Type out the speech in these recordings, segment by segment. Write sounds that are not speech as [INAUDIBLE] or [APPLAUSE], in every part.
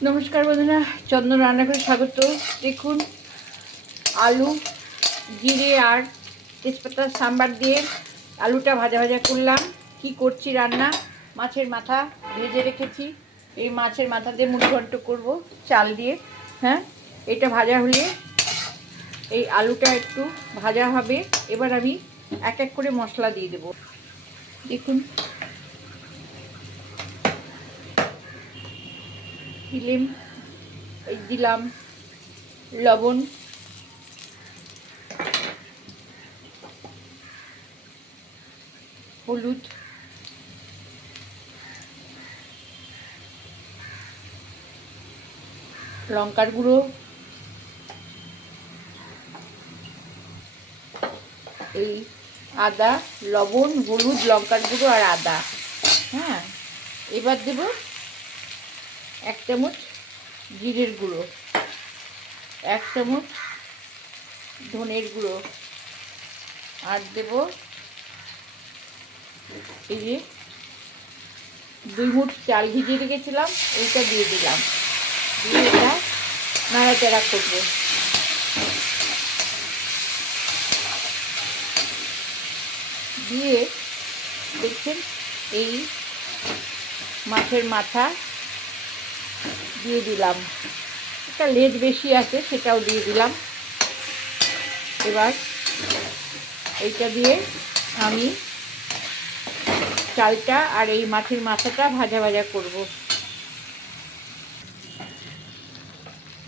নমস্কার বন্ধুরা, চন্দন রান্নাঘরে স্বাগত। দেখুন, আলু, জিরে আর তেজপাতা, সাম্বার দিয়ে আলুটা ভাজা ভাজা করলাম। কি করছি রান্না? মাছের মাথা ভেজে রেখেছি। এই মাছের মাথা দিয়ে মুড়ি ঘন্ট করব, চাল দিয়ে। হ্যাঁ এটা ভাজা হলে এই আলুটা একটু ভাজা হবে। এবার আমি এক এক করে মশলা দিয়ে দেবো। দেখুন দিলেম এই দিলাম, লবণ। হলুদ। লঙ্কার গুঁড়ো। এই আদা, লবণ, হলুদ, লঙ্কার গুঁড়ো আর আদা। হ্যাঁ এবার দেব এক চামচ জিরের গুঁড়ো, এক চামচ ধনের গুঁড়ো, আর দেব এই যে দুই মুঠ চাল ভিজিয়ে রেখেছিলাম, এইটা দিয়ে দিলাম। দিয়ে এটা নাড়াচাড়া করব। দিয়ে দেখছেন এই মাছের মাথা দিয়ে দিলাম। একটা লেজ বেশি আছে, সেটাও দিয়ে দিলাম। এবার এইটা দিয়ে আমি চালটা আর এই মাছের মাথাটা ভাজা ভাজা করব।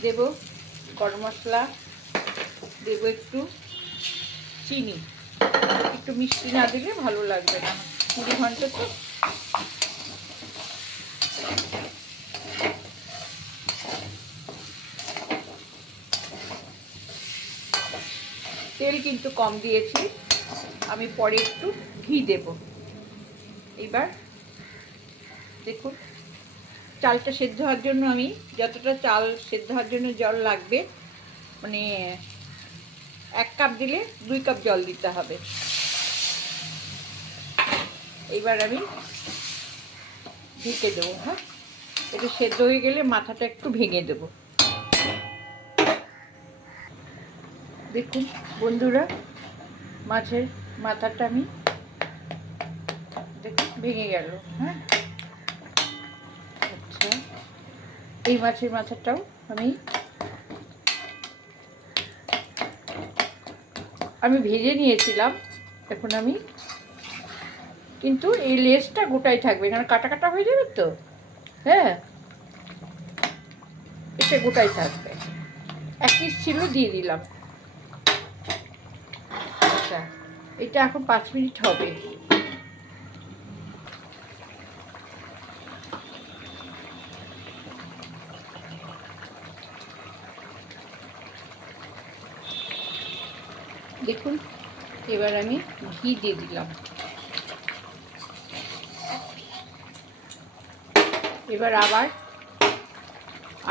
দেব গরম মশলা, দেব একটু চিনি। একটু মিষ্টি না দিলে ভালো লাগবে না। মুড়ি ঘণ্টা তো তেল কিন্তু কম দিয়েছি। আমি পরে একটু ঘি দেব। এবার দেখুন, চালটা সেদ্ধ হওয়ার জন্য আমি যতটা চাল সেদ্ধ হওয়ার জন্য জল লাগবে মানে এক কাপ দিলে দুই কাপ জল দিতে হবে। এইবার আমি ঢেকে দেবো হ্যাঁ? এটা সেদ্ধ হয়ে গেলে মাথাটা একটু ভেঙে দেবো। দেখুন, বন্ধুরা, মাছের মাথাটা আমি দেখুন, ভেঙে গেল হ্যাঁ? আচ্ছা এই মাছের মাথাটাও আমি আমি ভেজে নিয়েছিলাম, এখন আমি কিন্তু এই লেসটা গোটাই থাকবে, কারণ কাটা কাটা হয়ে যাবে তো হ্যাঁ? এটা গোটাই থাকবে। এক পিস ছিল, দিয়ে দিলাম। আচ্ছা এটা এখন পাঁচ মিনিট হবে। দেখুন, এবার আমি ঘি দিয়ে দিলাম। এবার আবার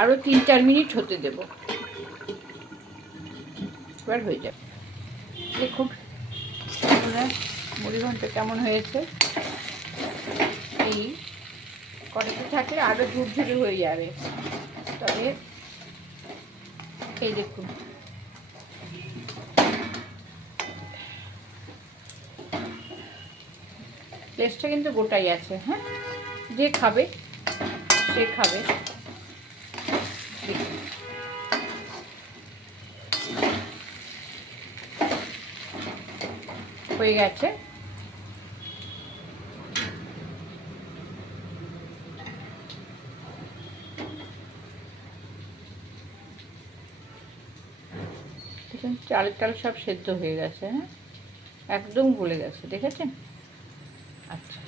আরও তিন চার মিনিট হতে দেব। এবার হয়ে যাবে। দেখুন বন্ধুরা মুড়ি ঘণ্টা কেমন হয়েছে? এই কড়াইতে থাকলে আরও ঝুরঝুরে হয়ে যাবে। তবে এই দেখুন। টেস্টটা কিন্তু গোটাই আছে হ্যাঁ? যে খাবে, সে খাবে। হয়ে গেছে। দেখুন, চাল টাল সব সেদ্ধ হয়ে গেছে হ্যাঁ? একদম গলে গেছে, দেখেছেন? আচ্ছা।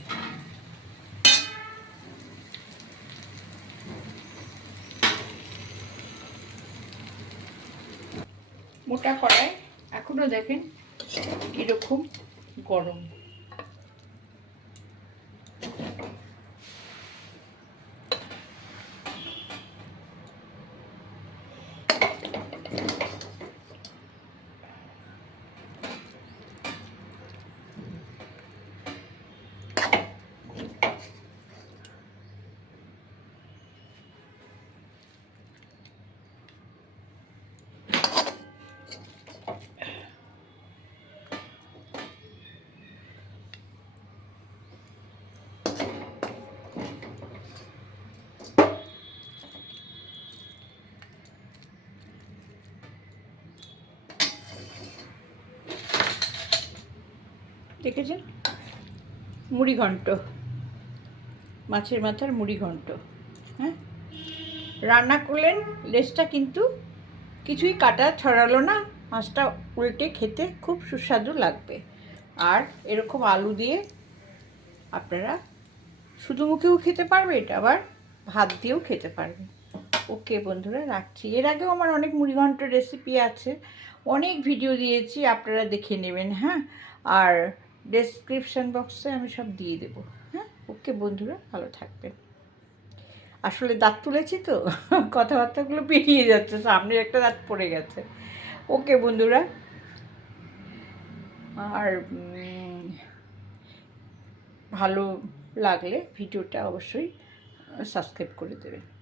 মোটা কড়াই এখনও দেখেন এরকম গরম দেখেছেন? মুড়ি ঘন্ট। মাছের মাথার মুড়ি ঘন্ট হ্যাঁ? রান্না করলেন, লেজটা কিন্তু কিছুই কাটা ছড়ালো না, মাছটা উল্টে খেতে খুব সুস্বাদু লাগবে। আর এরকম আলু দিয়ে আপনারা শুধু মুখেও খেতে পারবে এটা আবার ভাত দিয়েও খেতে পারবে ওকে বন্ধুরা, রাখছি। এর আগেও আমার অনেক মুড়িঘণ্ট রেসিপি আছে। অনেক ভিডিও দিয়েছি, আপনারা দেখে নেবেন হ্যাঁ? আর ডেসক্রিপশান বক্সে আমি সব দিয়ে দেবো হ্যাঁ? ওকে বন্ধুরা, ভালো থাকবেন। আসলে দাঁত তুলেছি তো, [LAUGHS] কথাবার্তাগুলো পেরিয়ে যাচ্ছে, সামনের একটা দাঁত পড়ে গেছে। ওকে বন্ধুরা, আর ভালো লাগলে ভিডিওটা অবশ্যই সাবস্ক্রাইব করে দেবেন।